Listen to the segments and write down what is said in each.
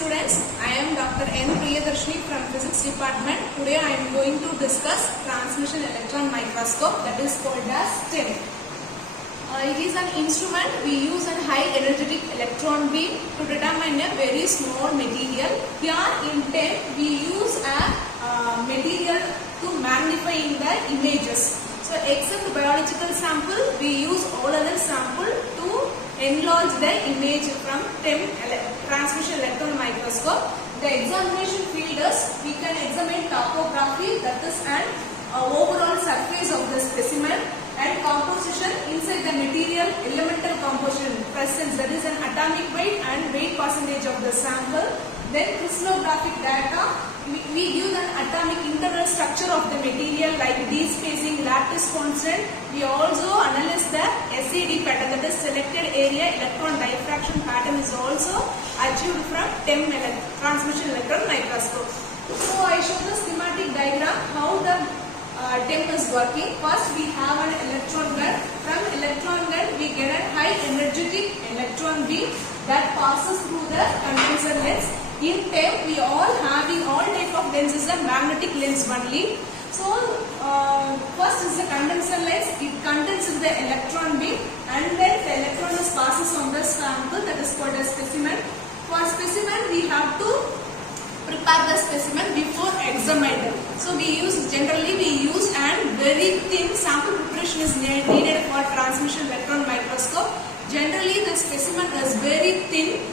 students, I am Dr. N. Priyadarshini from Physics Department. Today I am going to discuss transmission electron microscope, that is called as TEM. It is an instrument we use a high energetic electron beam to determine a very small material. Here in TEM we use a material to magnify the images. So except biological sample, we use all other sample to enlarge the image from TEM transmission electron microscope. The examination field is we can examine topography, that is an overall surface of the specimen, and composition inside the material, elemental composition, presence, that is an atomic weight and weight percentage of the sample. Then crystallographic data, we give an atomic internal structure of the material like d-spacing, lattice constant. We also analyze the SAD pattern, that is selected area electron diffraction pattern, is also achieved from TEM transmission electron microscope. So I show the schematic diagram how the TEM is working. First we have an electron gun. From electron gun we get a high energetic electron beam that passes through the condenser lens. In TEM we all having all type of lenses are magnetic lens only. So first is the condenser lens. It condenses the electron beam and then the electron is passes on the sample, that is called a specimen. For specimen we have to prepare the specimen before examined. So generally we use and very thin sample preparation is needed for transmission electron microscope. Generally the specimen is very thin,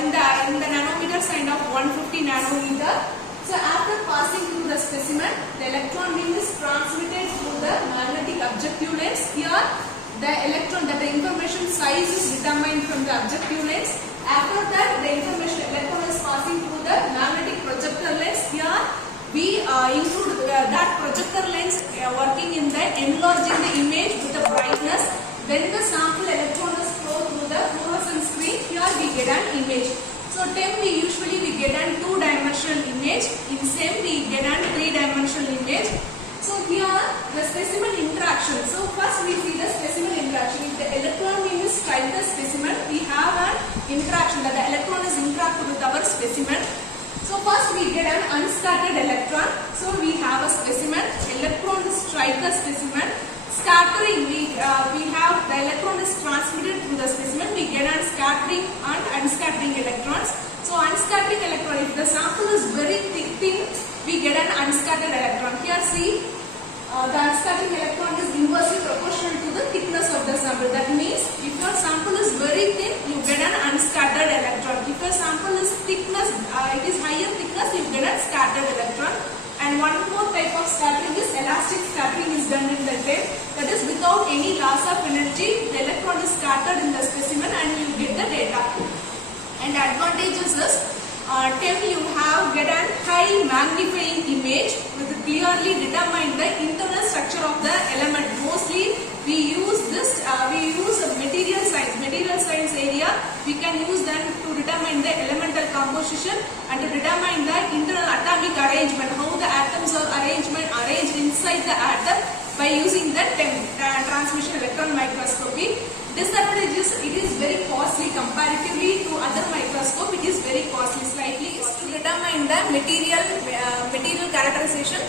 in the nanometer kind of 150 nanometer. So after passing through the specimen, the electron beam is transmitted through the magnetic objective lens. Here the information size is determined from the objective lens. After that the electron is passing through the magnetic projector lens. Here we include that projector lens working in the enlarging the image with the brightness. When the sample electron is flow through the fluorescent screen, here we get an image. So TEM we usually get a two-dimensional image. In SEM we get a three-dimensional image. So here the specimen interaction. So first we see the specimen interaction. If the electron beam is strike the specimen, we have an interaction that the electron is interacted with our specimen. So first we get an unscattered electron. So we have a specimen. Electron strike the specimen. Scattering, we have the electron is transmitted through the specimen. We get a scattering and unscattering electrons. So unscattering electron, if the sample is very thin, we get an unscattered electron. Here see, the unscattering electron is inversely proportional to the thickness of the sample. That means if your sample is very thin, you get an unscattered electron. If your sample is thickness, it is higher thickness, you get a scattered electron. And one more type of scattering is elastic scattering is done in the TEM. That is without any loss of energy, the electron is scattered in the specimen and you get the data. And advantages is TEM you get a high magnifying image with clearly determine the internal structure of the element. Mostly we use this, material science area. We can use them to determine the elemental composition and to determine the internal atomic arrangement, how the atoms are arranged inside the atom by using the TEM transmission electron microscopy. Disadvantages, it is very costly comparatively to other microscope. It is very costly slightly. To determine the material characterization,